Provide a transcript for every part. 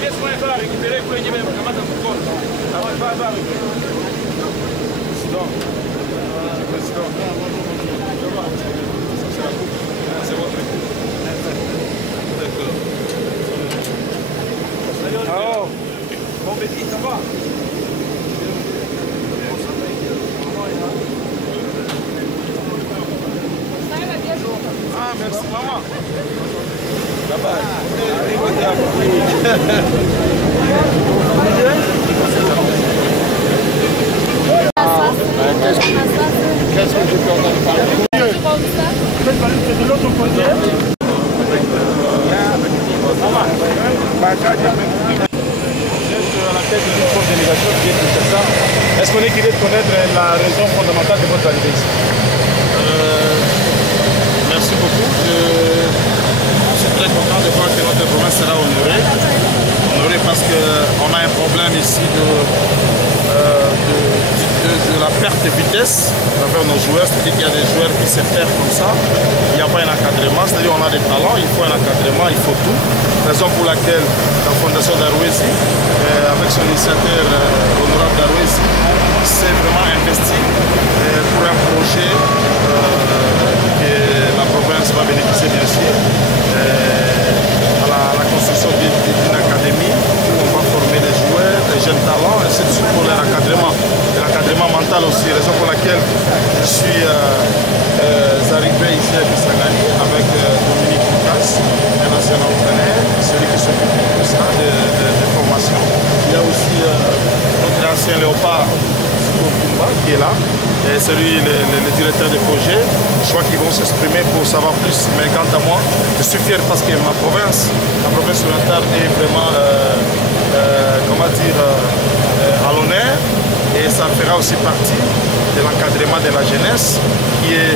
pièce qu'on va récupérer pour les même comment ça fonctionne. Alors il va récupérer. Président. Président. C'est votre équipe. D'accord. Alors, bon Betty, ça va? Ah, merci maman. Bye bye. Qu'est-ce que je peux entendre parler? C'est de l'autre côté. À la tête d'une forte délégation qui est Kinshasa. Est-ce qu'on est curieux de connaître la raison fondamentale de votre arrivée ici? Merci beaucoup. Je suis très content de voir que notre province sera honorée. Honorée parce qu'on a un problème ici de la perte de vitesse à travers nos joueurs. C'est-à-dire qu'il y a des joueurs qui se perdent comme ça. Il n'y a pas un encadrement. C'est-à-dire qu'on a des talents, il faut un encadrement, il faut tout. Raison pour laquelle la Fondation Darwezi, avec son initiateur honorable Darwezi, s'est vraiment investi pour un projet que la province va bénéficier bien sûr à la construction d'une académie où on va former les joueurs, les jeunes talents, et c'est surtout pour leur encadrement. Et l'encadrement mental aussi, raison pour laquelle je suis arrivé ici à Kisangani avec Dominique Lucas, un ancien entraîneur, celui qui s'occupe de tout ça, de formation. Il y a aussi notre ancien léopard qui est là, et celui, le directeur de projet. Je crois qu'ils vont s'exprimer pour savoir plus. Mais quant à moi, je suis fier parce que ma province, la province orientale est vraiment, comment dire, à l'honneur. Et ça fera aussi partie de l'encadrement de la jeunesse, qui est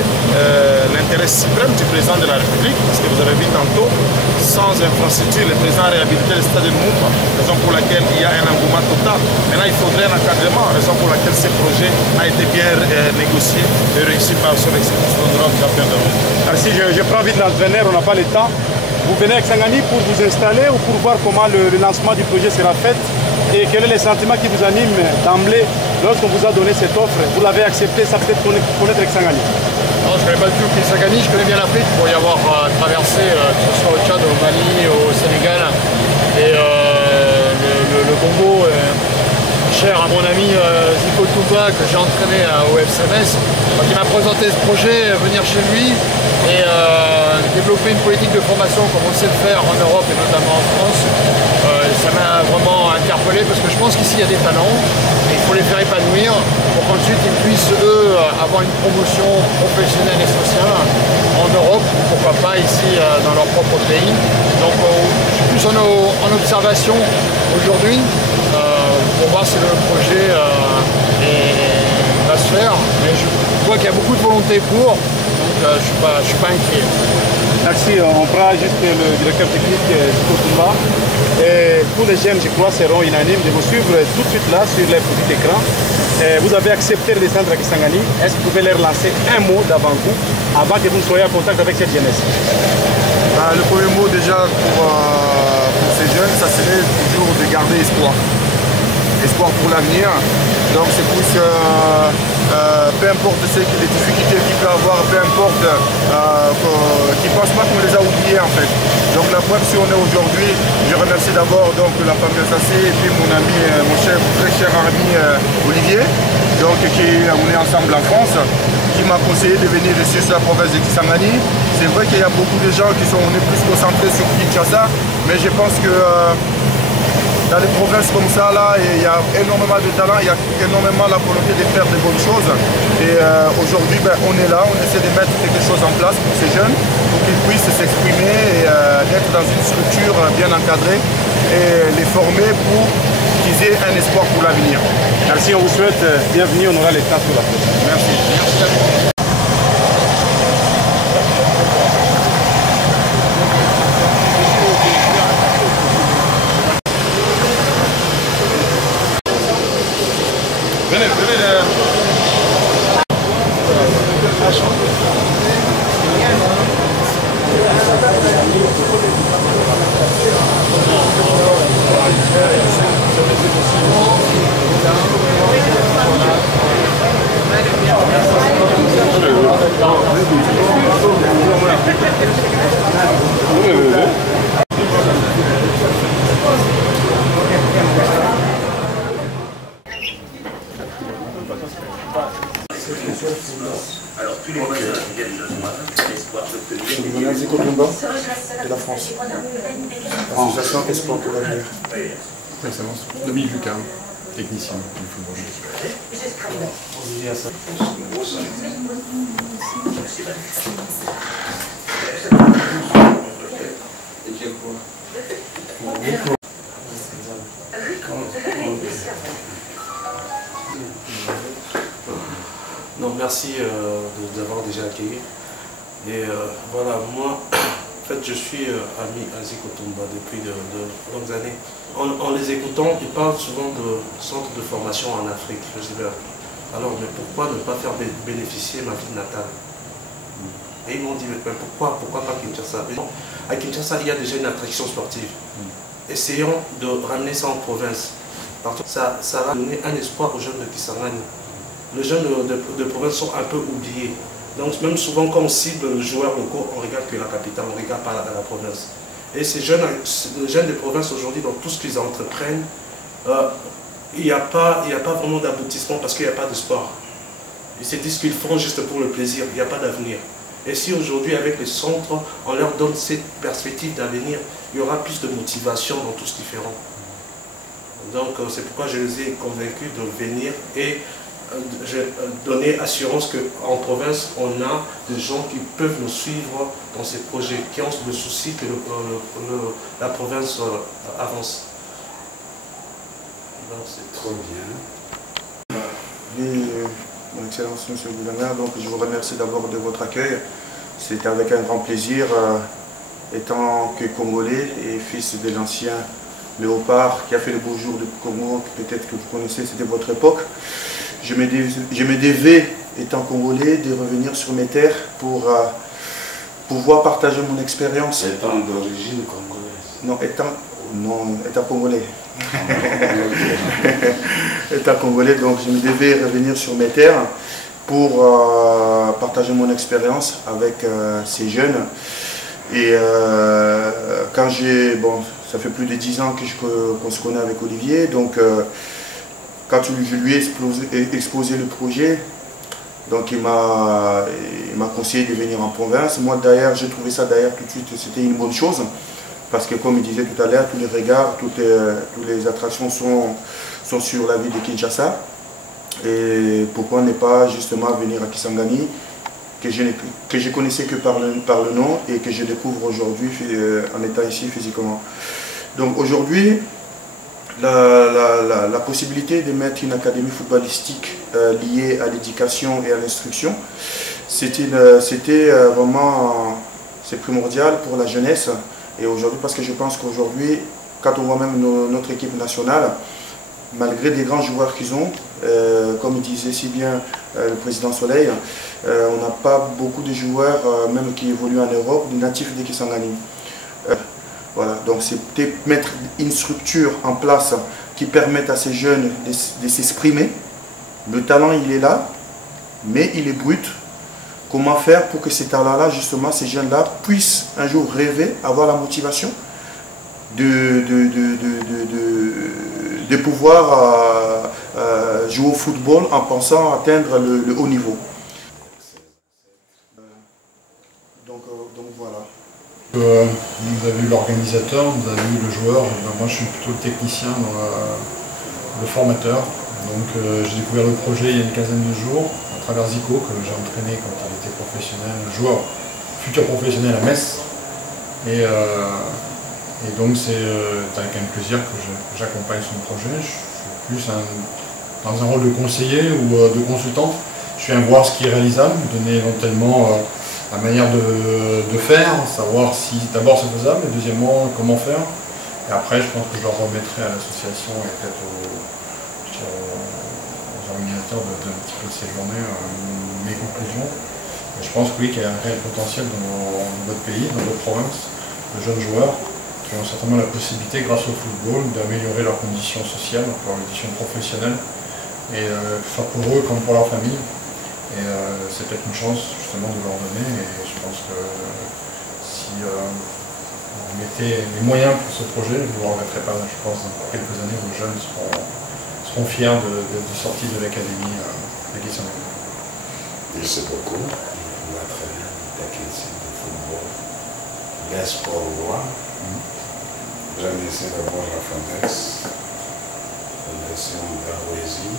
l'intérêt suprême du président de la République, parce que vous avez vu tantôt, sans infrastructure, le président a réhabilité le stade de Lumumba, raison pour laquelle il y a un engouement total. Maintenant, il faudrait un encadrement, raison pour laquelle ce projet a été bien négocié et réussi par son excellence honorable Jean-Pierre Darwezi. Merci, je prends vite l'entraîneur, on n'a pas le temps. Vous venez avec Kisangani pour vous installer ou pour voir comment le lancement du projet sera fait et quel est le sentiment qui vous anime d'emblée lorsqu'on vous a donné cette offre? Vous l'avez accepté, ça peut-être connaître Kisangani? Non, je ne connais pas du tout Kisangani, je connais bien l'Afrique pour y avoir traversé, que ce soit au Tchad, au Mali, au Sénégal. Et le Congo, cher à mon ami Zico Touba, que j'ai entraîné au FCMS, qui m'a présenté ce projet, venir chez lui et développer une politique de formation comme on sait le faire en Europe et notamment en France. Ça m'a vraiment interpellé parce que je pense qu'ici il y a des talents et il faut les faire épanouir pour qu'ensuite ils puissent eux avoir une promotion professionnelle et sociale en Europe, pourquoi pas ici dans leur propre pays. Donc je suis plus en observation aujourd'hui pour voir si le projet va se faire, mais je vois qu'il y a beaucoup de volonté pour, donc je suis pas inquiet. Merci, on prend juste le directeur technique pour Toumba. Et tous les jeunes, je crois, seront unanimes de vous suivre tout de suite là sur les petits écrans. Vous avez accepté de descendre à Kisangani. Est-ce que vous pouvez leur lancer un mot d'avant-goût avant que vous soyez en contact avec cette jeunesse? Le premier mot déjà pour ces jeunes, ça serait toujours de garder espoir. Espoir pour l'avenir. Donc c'est plus peu importe les difficultés qu'il peut avoir, peu importe qu'ils ne pensent pas qu'on les a oubliés en fait. Donc la preuve si on est aujourd'hui, je remercie d'abord la famille Sassé et puis mon ami, mon très cher ami Olivier, donc on est ensemble en France, qui m'a conseillé de venir ici sur la province de Kisangani. C'est vrai qu'il y a beaucoup de gens on est plus concentrés sur Kinshasa, mais je pense que dans les provinces comme ça, là, il y a énormément de talent, il y a énormément la volonté de faire de bonnes choses. Et aujourd'hui, on est là, on essaie de mettre quelque chose en place pour ces jeunes, pour qu'ils puissent s'exprimer et être dans une structure bien encadrée et les former pour qu'ils aient un espoir pour l'avenir. Merci, on vous souhaite bienvenue, on aura les temps sur la place. Merci. Merci à vous. Je suis venu à Zico Toumba de la France. Association Espoir pour l'avenir. Dominique Lucas, technicien du football. Non, merci de nous avoir déjà accueillis. Et voilà, moi, en fait, je suis ami à Zico Toumba depuis de longues années. En les écoutant, ils parlent souvent de centres de formation en Afrique. Je dis, alors, mais pourquoi ne pas faire bénéficier ma ville natale? Et ils m'ont dit, mais pourquoi pas Kinshasa? À Kinshasa, il y a déjà une attraction sportive. Essayons de ramener ça en province. Parce que ça va donner un espoir aux jeunes de Kisangani. Les jeunes de province sont un peu oubliés. Donc même souvent quand on cible le joueur locaux, on regarde que la capitale, on ne regarde pas la province. Et ces jeunes de province aujourd'hui, dans tout ce qu'ils entreprennent, il n'y a pas vraiment d'aboutissement parce qu'il n'y a pas de sport. Ils se disent qu'ils font juste pour le plaisir, il n'y a pas d'avenir. Et si aujourd'hui avec les centres, on leur donne cette perspective d'avenir, il y aura plus de motivation dans tout ce qu'ils feront. Donc c'est pourquoi je les ai convaincus de venir et donner assurance qu'en province, on a des gens qui peuvent nous suivre dans ces projets, qui ont le souci que la province avance. C'est trop bien. Mon Excellence, Monsieur le Gouverneur, donc je vous remercie d'abord de votre accueil. C'était avec un grand plaisir, étant que Congolais et fils de l'ancien Léopard qui a fait le beau jour de Congo, peut-être que vous connaissez, c'était votre époque. Je me devais, étant Congolais, de revenir sur mes terres pour pouvoir partager mon expérience. Étant d'origine congolaise? Non, étant Congolais. Étant Congolais, donc je me devais revenir sur mes terres pour partager mon expérience avec ces jeunes. Et quand ça fait plus de 10 ans qu'on se connaît avec Olivier, donc quand je lui ai exposé le projet, donc il m'a conseillé de venir en province. Moi d'ailleurs, j'ai trouvé ça d'ailleurs tout de suite, c'était une bonne chose, parce que comme il disait tout à l'heure, tous les regards, toutes les attractions sont sur la ville de Kinshasa. Et pourquoi ne pas justement venir à Kisangani, que je connaissais que par le nom et que je découvre aujourd'hui en étant ici physiquement. Donc aujourd'hui, la possibilité de mettre une académie footballistique liée à l'éducation et à l'instruction, c'était vraiment primordial pour la jeunesse. Et aujourd'hui, parce que je pense qu'aujourd'hui, quand on voit même notre équipe nationale, malgré des grands joueurs qu'ils ont, comme il disait si bien le président Soleil, on n'a pas beaucoup de joueurs, même qui évoluent en Europe, des natifs de Kisangani. Voilà, donc c'était mettre une structure en place qui permette à ces jeunes de s'exprimer. Le talent, il est là, mais il est brut. Comment faire pour que ces talents-là, justement, ces jeunes-là, puissent un jour rêver, avoir la motivation de pouvoir jouer au football en pensant atteindre le haut niveau. Donc voilà. Vous avez eu l'organisateur, vous avez eu le joueur, moi je suis plutôt le technicien, le formateur. Donc j'ai découvert le projet il y a une quinzaine de jours à travers Zico, que j'ai entraîné quand il était professionnel, joueur futur professionnel à Metz. Et donc c'est avec un plaisir que j'accompagne son projet. Je suis plus dans un rôle de conseiller ou de consultant. Je viens voir ce qui est réalisable, donner éventuellement la manière de faire, savoir si d'abord c'est faisable et deuxièmement comment faire. Et après je pense que je leur remettrai à l'association et peut-être aux organisateurs d'un petit peu de ces journées mes conclusions. Et je pense que oui, qu'il y a un réel potentiel dans votre pays, dans votre province, de jeunes joueurs qui ont certainement la possibilité, grâce au football, d'améliorer leurs conditions sociales, leurs conditions professionnelles, et que ce soit pour eux comme pour leur famille. Et c'est peut-être une chance justement de leur donner, et je pense que si vous mettez les moyens pour ce projet, vous ne le regretterez pas. Je pense que dans quelques années, vos jeunes seront fiers de sortir de l'académie de Kisangani. Merci beaucoup. l'entraîneur technicien de football, les sports rois. Je remercie d'abord la Fondation d'Aouésie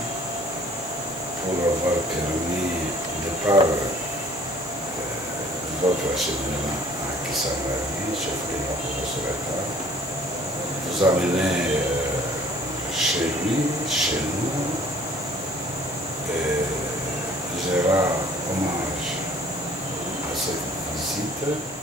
pour avoir permis, de par votre acheminement à Kisangani, chef de la professeur État, vous amener chez lui, chez nous, et je rends hommage à cette visite.